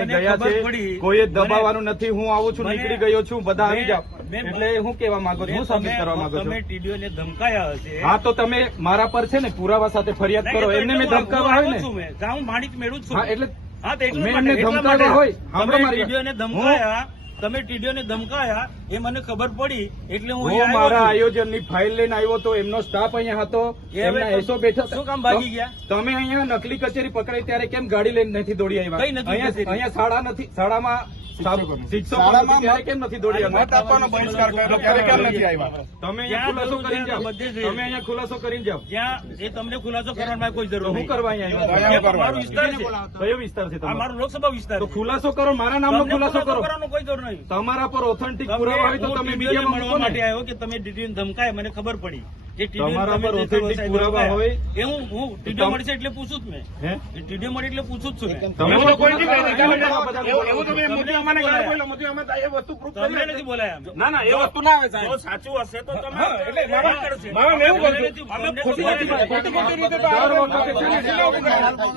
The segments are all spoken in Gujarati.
લઈને ગયા છે પડી. કોઈ દબાવવાનું નથી હું આવું છું નીકળી ગયો છું બધા આવી જાઓ. એટલે હું કેવા માંગુ છું હું સાબિત કરવા માંગુ છું. તમે ધમકાયા હશે. હા તો તમે મારા પર છે ને પુરાવા સાથે ફરિયાદ કરો એમને મેં હું ધમકાવા ને. હું માણિક મેળવું છું. એટલે હા મેં એમને ધમકાવ્યા. હોય. સાંભળો તમે ટીડીઓને ધમકાયા એ મને ખબર પડી એટલે હું મારા આયોજનની ફાઇલ લઈને આવ્યો તો એમનો સ્ટાફ અહીંયા હતો એમના એસો બેઠો શું કામ ભાગી ગયા? તમે અહીંયા નકલી કચેરી પકડાઈ ત્યારે કેમ ગાડી લઈને નથી દોડી આવ્યા? કઈ નથી અહીંયા શાળા નથી શાળામાં શિક્ષકોની. શિક્ષકો શાળામાં નથી ત્યારે કેમ નથી દોડી મત આવ્યા આપવાનો બહિષ્કાર કર્યો ત્યારે કેમ નથી આવ્યા? તમે અહીંયા જ્યાં ખુલાસો કરીને જાઓ. એ તમને ખુલાસો કરવાની કોઈ જરૂર હું કરવા મારો વિસ્તાર છે. કયો વિસ્તાર છે તમારો? મારો લોકસભા વિસ્તાર ખુલાસો કરો મારા નામનો ખુલાસો કરો. કોઈ જરૂર નહીં તમારા પર ઓથેન્ટિક પુરાવા હોય તો તમે મીડિયા મળવા માટે આવ્યો કે તમે ટીડીઓને ધમકાય મને ખબર પડી. જે તમારા પર ઓથેન્ટિક પુરાવા હોય. એ હું હું ટીડીઓ મળશે એટલે પૂછું જ મેં. ટીડીઓ મળે એટલે પૂછું જ છું તમે એવું તો કોઈ નહીં કહે. એવું- એવું તો મોદી અમાને બોલાયા. ગાળ મોદી અમે એ વસ્તુ પ્રૂફ કરી નથી બોલાયા ના ના એ વસ્તુ ના આવે સાહેબ. જો સાચું હશે તો તમે એટલે મારા- કરશે. મારા મેં એવું કહું. અમે ખોટી ખોટી ખોટી ખોટી રીતે તો આ વખતે છે ને.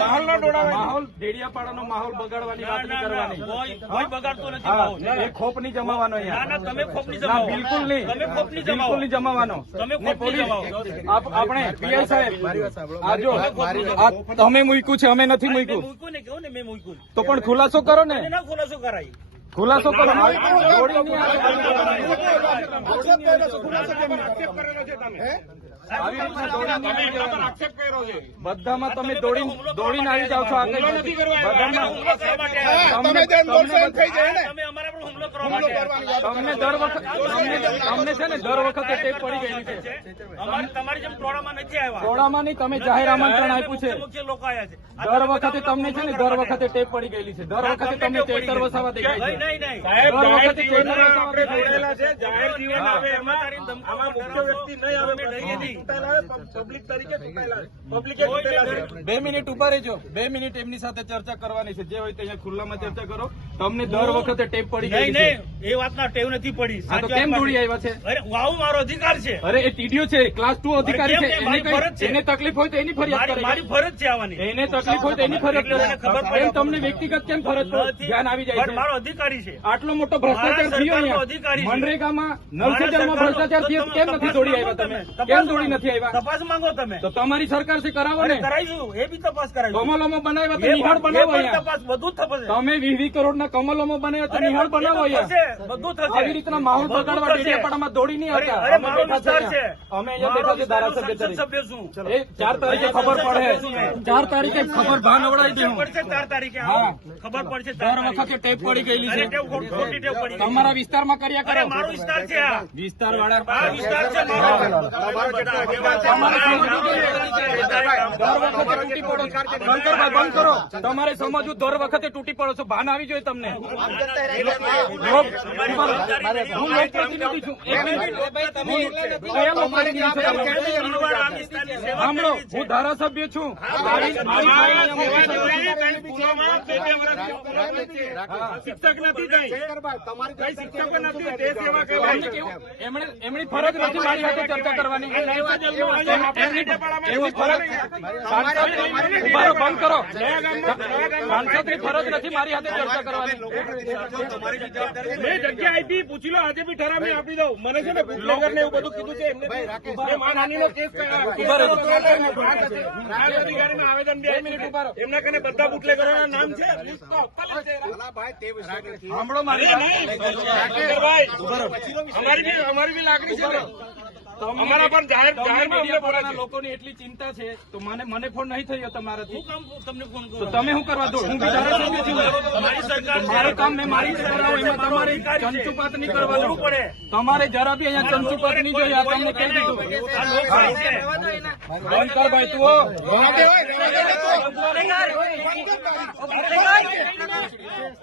માહોલ ના દોડાવે માહોલ ડેડિયાપાડાનો માહોલ બગાડવાની વાત નહીં કરવાની. કોઈ- કોઈ બગાડતો નથી માહોલ. એ ખોપ નહીં જમાવાનો ના અહીંયા ના તમે ખોપ નહીં જમાવો બિલકુલ નહીં તમે ખોપની જમાવો બિલકુલ નહીં જમાવાનો તમે જમાવો. આપણે પીએલ સાહેબ આ જો તમે મૂક્યું છે અમે નથી મૂક્યું મૂક્યું ને કેવું ને મેં મૂક્યું તો પણ ખુલાસો કરો ને ના ખુલાસો કરાય ખુલાસો કરો નહીં નહીં બધામાં તમે દોડી દોડીને આવી જાઓ છો આ હુમલો નથી કઈ કરવા બધામાં તમે તમને દર વખત તમને છે ને દર વખતે ટેપ પડી ગયેલી છે. તમારી જેમ ટોળામાં નથી આવ્યા. ટોળામાં નહીં તમે જાહેર આમંત્રણ આપ્યું છે. લોકો આવ્યા છે. દર વખતે તમને છે ને દર વખતે ટેપ પડી ગયેલી છે. દર વખતે તમને ચેતર વસાવા દેખાય છે. દર વખતે જીવનમાં ચેતર આપણે વસાવા જોડેલા છે. જાહેર જીવન આવે એમાં આમાં મુખ્ય વ્યક્તિ નહીં આવે. અમે ડરીએ નહીં. ચૂંટાયેલા પબ્લિક તરીકે ચૂંટાયેલા પબ્લિકે ચૂંટેલા બે મિનિટ ઊભા રહેજો. બે મિનિટ એમની સાથે ચર્ચા કરવાની છે. જે હોય તે અહીંયા ખુલ્લામાં ચર્ચા કરો. તમને દર વખતે ટેપ પડી નહીં ગયેલી એ વાતના ટેવ નથી પડી. તો કેમ દોડી આવ્યા છે? અરે આવું મારો અધિકાર છે. અરે એ ટીડીઓ છે ક્લાસ ટુ અધિકારી છે. એને નહીં? મારી ફરજ કઈ છે. એને તકલીફ હોય તો એની ફરિયાદ મારી ફરજ છે આવવાની. એને તકલીફ હોય તો એની ફરિયાદ ખબર પડે. તમને વ્યક્તિગત કેમ ફરજ ધ્યાન આવી જાય છે. મારો અધિકારી છે. આટલો મોટો ભ્રષ્ટાચાર થયો અધિકારી મનરેગામાં નલસેજરમાં ભ્રષ્ટાચાર થયો. કેમ નથી દોડી આવ્યા તમે. કેમ દોડી નથી આવ્યા? તપાસ માંગો તમે. તો તમારી સરકારથી કરાવો ને. કરાઈશું એ બી તપાસ કરાઈશું કમલોમાં બનાવ્યા તો નિહાળ બનાવો તપાસ બધું જ તમે વીસ કરોડના કમલોમાં બનાવ્યા તો નિહાળ બનાવો. બધું થશે. આવી રીતના માહોલ બગાડવા ડેડિયાપાડામાં દોડી નહીં આવતા. અમે બેઠા છે વિસ્તાર છે. અહીંયા. અમે અહીંયા બેઠા છે ધારાસભ્ય વિસ્તારનો તરીકે. સંસદ સભ્ય છું. એ ચાર તારીખે ખબર પડે. ચાર તારીખે ખબર ભાન અવડાવી દે પડશે ચાર તારીખે. હા. ખબર પડશે દર વખતે ટેપ પડી ગયેલી છે. તમારા વિસ્તારમાં કર્યા કરે. મારો વિસ્તાર છે વિસ્તાર વાળા વિસ્તાર છે મારો. તમારો દર વખતે તૂટી પડો. શંકરભાઈ બંધ કરો. તમારે સમજવું દર વખતે તૂટી પડો છો. ભાન આવી જોઈએ તમને. હું લોકપ્રતિનિધિ છું? સાંભળો હું ધારાસભ્ય છું. શિક્ષક નથી શિક્ષક નથી તે સેવા? એમણે એમની ફરજ નથી મારી સાથે ચર્ચા કરવાની એમની ફરજ સાંસદ ઊભા બંધ કરો સાંસદની ફરજ નથી મારી સાથે ચર્ચા કરવાની મેં જગ્યા આપી પૂછી લો આજે બી ઠરાવી આપી દઉં મને છે ને બુટલેગર ને એવું બધું કીધું છે એમને માનહાનિનો કેસ આવેદન બે મિનિટ એમના કને બધા બુટલેગરોના નામ છે. સાંભળો મારી અમારી બી લાગણી છે. અમારા જાહેર. લોકોની એટલી ચિંતા છે તો મને મને ફોન નહીં થયો તમારાથી. હું તમને ફોન તો તમે શું કરવા દો હું છું મારી સરકાર મારું કામ મેં મારી કરાવું એમાં તમારે ચંચુપાત નહીં કરવાનું પડે. તમારે જરા બી અહીંયા ચંચુપાત નહીં જોઈએ આ તમને કહી દીધું. બંધ કર ભાઈ તું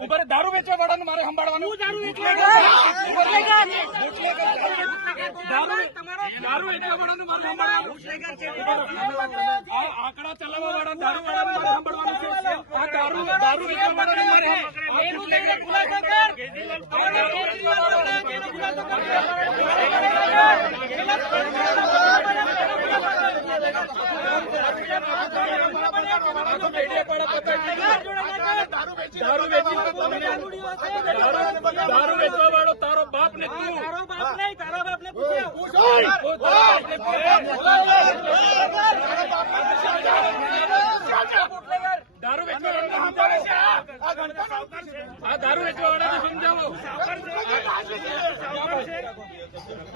ઉપર દારૂ વેચવા વાળાનું મારે સંભાળવાનું આંકડા ચલાવવા વાળા દારૂ મારે સંભાળવાનું છે. આ દારૂ દારૂ વેચવા વાળાનું મારે દારૂ વેચવા વાળો વાળાને સમજાવો.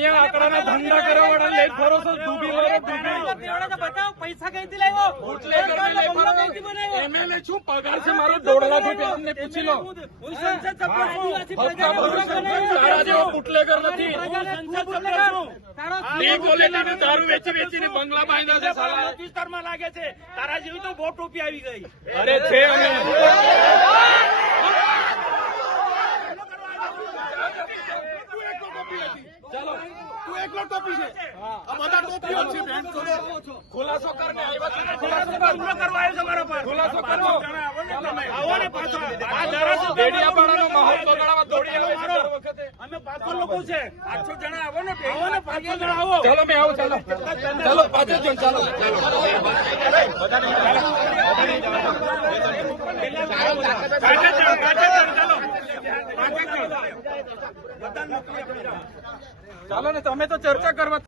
અહીંયા આંકડાના ધંધા કરવા વાળા લઈ છો ડૂબી મરો ડૂબી દેવડા તો બતાવો પૈસા કઈથી લાવ્યો ને લઈ બંગલો કઈથી ફરો બનાવ્યો એમએલએ છું પગાર છે મારો દોઢ લાખ રૂપિયા તમને પૂછી લો હું સંસદ સભ્ય છું. આદિવાસી હપ્તા પ્રજાનો ભરું છું. બંગલો બનાવ્યો. તારા જેવો બુટલેગર નથી પ્રજાને તું બુટલેગર. તારો ડી ક્વોલિટીનું દારૂ વેચી વેચીને બંગલા બાંધ્યા છે સાલા વિસ્તારમાં લાગે છે તારા જેવી તો બહુ ટોપી આવી ગઈ અરે છે અમે ચાલો તું એકલો ટોપી છે આ બધા ટોપીઓ છે બેન જોડે ખુલાસો કરને આવ્યા છે ને ખુલાસો કર હુમલો કરવા આવ્યો છે મારા પર ખુલાસો કરો આવો ને પાછા આ દેડિયાપાડાનો માહોલ બગાડવા દોડી આવે છે દર વખતે. અમે પાંચસો લોકો છે. પાંચસો જણા આવો ને આવો ને પાંચસો જણા આવો. ચાલો મેં આવો ચાલો. ચાલો પાછળ જો ચાલો પાંચે જણ ચાલો. ચાલો ને તમે તો ચર્ચા કરવા